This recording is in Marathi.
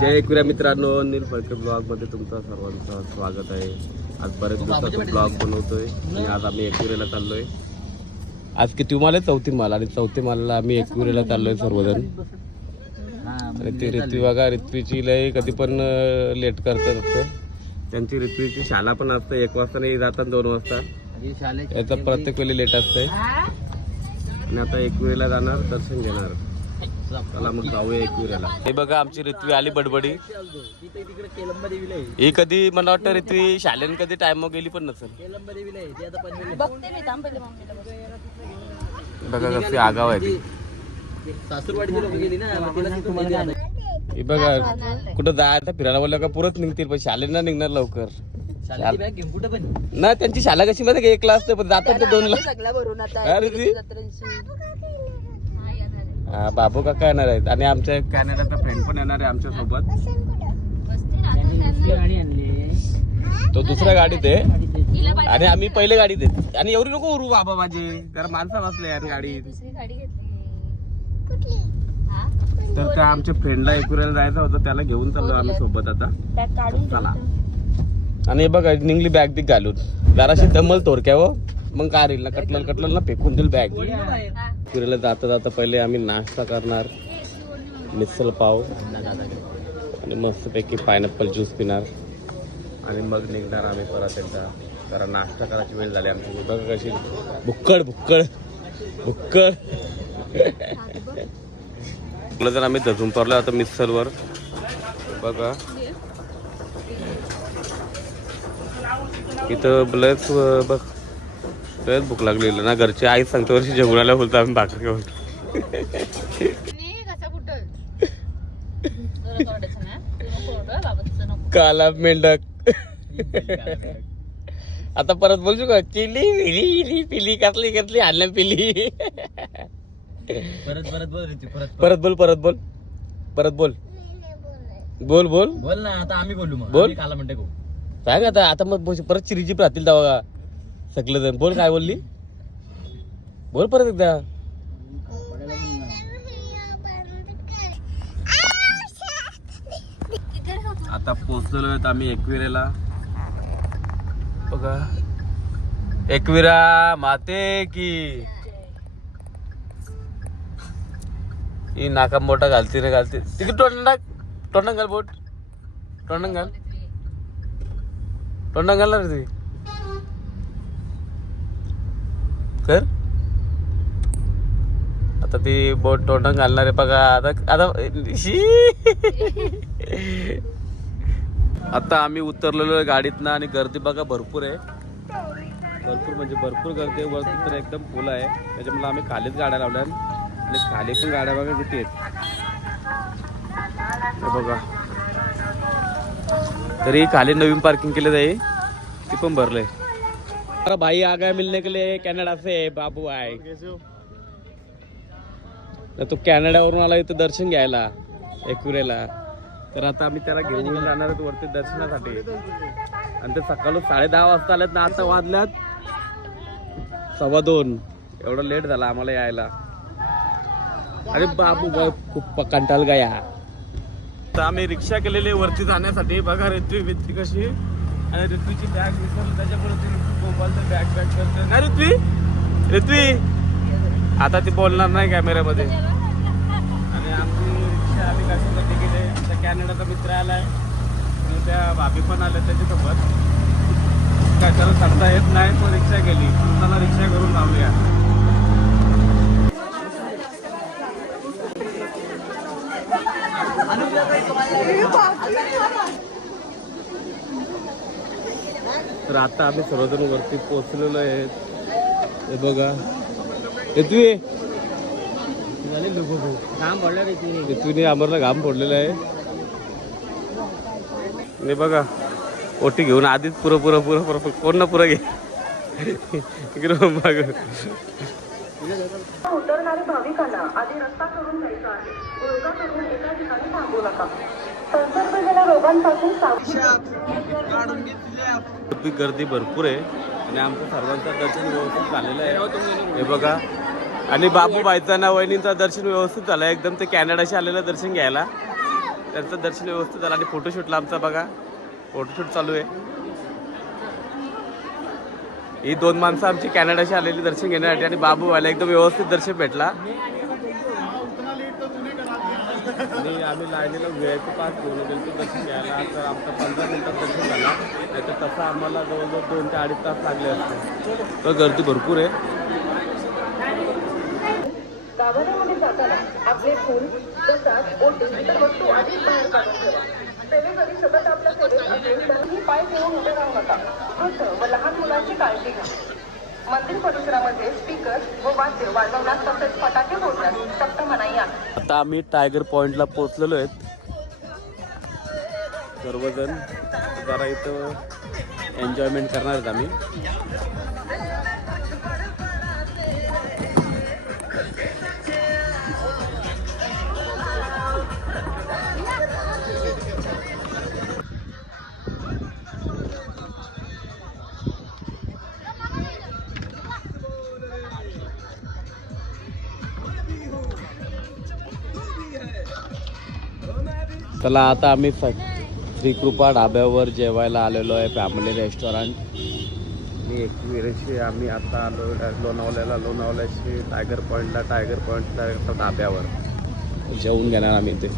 जय एकविरा मित्रांनो नील फडके ब्लॉगमध्ये तुमचं सर्वांचं स्वागत आहे. आज बरेच दिवसाचा ब्लॉग बनवतोय. आणि आज आम्ही एकविरेला चाललोय. आज किती माल आहे? चौथी माल. आणि चौथी मालाला आम्ही एकविरेला चाललोय सर्वजण. आणि ती ऋत्वी बघा ऋत्वीची लय कधी पण लेट करतात असतं त्यांची ऋत्वीची शाळा पण असते. एक वाजता नाही जातात दोन वाजता. याचा प्रत्येक वेळी लेट असते. आणि आता एकविरेला जाणार दर्शन घेणार. चला मग जाऊया एकविरेला हे बघा आमची ऋत्वी आली बडबडी. ही कधी मला वाटतं ऋत्वी शालेन कधी टाइम गेली पण नसेल. बघते मी थांब पहिले मम्मीला बघ. बघा कसली आगाव आहे ती. माहिती. ही बघा कुठं जायचं फिरायला बोललं का पुरत निघतील पण शालेन ना निघणार लवकर. ना त्यांची शाळा कशी मध्ये एक क्लास पण जातात ते दोन ला सगळ्या भरून आता अरे बाबू काका येणार आहेत. आणि आमच्या कॅनडाचा फ्रेंड पण येणार आहे आमच्यासोबत. गाडी आणली तो दुसऱ्या गाडीत आहे. आणि आम्ही पहिले गाडीत आहेत आणि एवढी नको उरू बाबा माझे. जरा माणसं बसले यार गाडीत. दुसरी गाडी घेतली. हा? तर त्या आमच्या फ्रेंडला एकविराला जायचं होतं. त्याला घेऊन चाललो आम्ही सोबत आता. चला. आणि हे बघा निघली बॅग ती घालून. जराशी दमल थोडक्यावर मग काय राहील कटलं कटलं ना फेकून देईल बॅग फिरायला जाता जाता पहिले आम्ही नाश्ता करणार. मिसल पाव. आणि मस्तपैकी पायनॅपल ज्यूस पिणार. आणि मग निघणार आम्ही परत एकदा. कारण नाश्ता करायची वेळ झाली आमची. बघा कशी भुक्कड भुक्कड भुक्कड. म्हटलं तर आम्ही दजून पडलो आता मिसलवर बघा. इथं लयच बघ. लयच भूक लागलेली ना घरची आई सांगते वर्षी जेवण आल्या बोलतो आम्ही भाकरी घेऊन हं. काला मेंढक. आता परत बोलू का? चिली पिली पिली पिली कसली कसली आणल्या पिली. परत परत बोल रे ती, परत. बोल परत बोल. परत बोल. बोल बोल. बोल ना आता आम्ही बोलू मग. बोल. काला म्हणते गो सांग आता आता मग बोल- परत चिरीजीप राहतील तेव्हा. सगळं जण बोल काय बोलली? बोल परत एकदा. आता पोहोचलेलो आहेत आम्ही एकविरेला. बघा. एकविरा माते की. ही नाका मोठा घालते ना घालते. तिकडे तोंड टाक. घाल बोट. तोंड घाल. तोंड घाल ना रे ती. कर. आता ती बोट तोंड घालणार आहे बघा. आता आता शी. आता आम्ही उतरलेलो आहे गाडीतनं आणि गर्दी बघा भरपूर आहे. भरपूर म्हणजे भरपूर गर्दी आहे. वरती तर एकदम फुल आहे. त्याच्यामुळे आम्ही खालीच गाड्या लावल्या आणि खाली पण गाड्या बघा किती आहेत. बघा. तरी खाली नवीन पार्किंग केलं जाई ती पण भरलंय. अरे भाई आ गया मिलने के लिए कॅनडा से बाबू आहे तर तो कॅनडावरून आला इथं दर्शन घ्यायला एकुरेला. तर आता आम्ही त्याला घेऊन जाणार आहोत वरती दर्शनासाठी. आणि ते सकाळ साडे दहा वाजता आल्यात ना आता वाजल्यात सव्वा दोन. एवढं लेट झाला आम्हाला यायला. अरे बाबू बा खूप कंटाल गया तर आम्ही रिक्षा केलेली वरती जाण्यासाठी. बघा रेत्री बित्वी कशी. आणि ऋत्वीची बॅग विसरली त्याच्यामुळे ती मोबाईलचं बॅग बॅग करते ना ऋत्वी? ऋत्वी? आता ती बोलणार नाही कॅमेऱ्यामध्ये आणि आमची रिक्षा आम्ही कशासाठी गेले. त्या कॅनडाचा मित्र आलाय. आणि त्या भाभी पण आल्या त्याच्यासोबत. काय त्याला सांगता येत नाही तो रिक्षा गेली. त्याला रिक्षा करून लावूया आता आम्ही सर्वजण वरती पोहोचलेलो आहेत. हे बघा. पडलं रे ती येतवीने आम्हाला घाम फोडलेला आहे. हे बघा. ओटी घेऊन आधीच पुरं पुरं पुरं पुरं कोण ना पुरं घे. बघ उतरणाऱ्या भाविकांना आधी रस्ता करून जायचा आहे. एका ठिकाणी थांबू नका. संसर्गजन्य रोगांपासून सावध. गर्दी भरपूर आहे आणि आमचं सर्वांचं दर्शन व्यवस्थित झालेलं आहे. हे बघा. आणि बाबू बायचा ना वहिनींचं दर्शन व्यवस्थित झालं एकदम ते कॅनडाशी आलेलं दर्शन घ्यायला. त्यांचं दर्शन व्यवस्थित झालं आणि फोटोशूटला आमचा बघा. फोटोशूट चालू आहे. ही दोन माणसं आमची कॅनडाशी आलेली दर्शन घेण्यासाठी आणि बाबूवाला एकदम व्यवस्थित दर्शन भेटला. आणि आम्ही लाईनीला वेळेचं पास घेऊन गेलो दर्शन घ्यायला. तर आमचा पंधरा मिनिटात दर्शन झाला. नाही तर तसं आम्हाला जवळजवळ दोन ते अडीच तास लागले असते. तर गर्दी भरपूर आहे. गाभाऱ्यामध्ये जाताना आपले फूल तसाच ओटी इतर वस्तू आधीच बाहेर काढून ठेवा. सेवेकरी सतत आपल्या सेवेत असेल तरीही पाय घेऊन उभे राहू नका. वृद्ध व लहान मुलांची काळजी घ्या. मंदिर परिसरामध्ये स्पीकर व वाद्य वाजवण्यास तसेच फटाके फोडण्यास सक्त मनाई आहे. आता आम्ही टायगर पॉइंटला पोहोचलेलो आहेत. सर्वजण जरा इथं एन्जॉयमेंट करणार आहेत आम्ही. चला आता आम्ही श्रीकृपा ढाब्यावर जेवायला आलेलो आहे फॅमिली रेस्टॉरंट आणि एकविरेशी आम्ही आता आलो लोणावल्याला लोणावल्याशी टायगर पॉईंटला टायगर पॉईंटला ढाब्यावर. जेवून घेणार आम्ही इथे.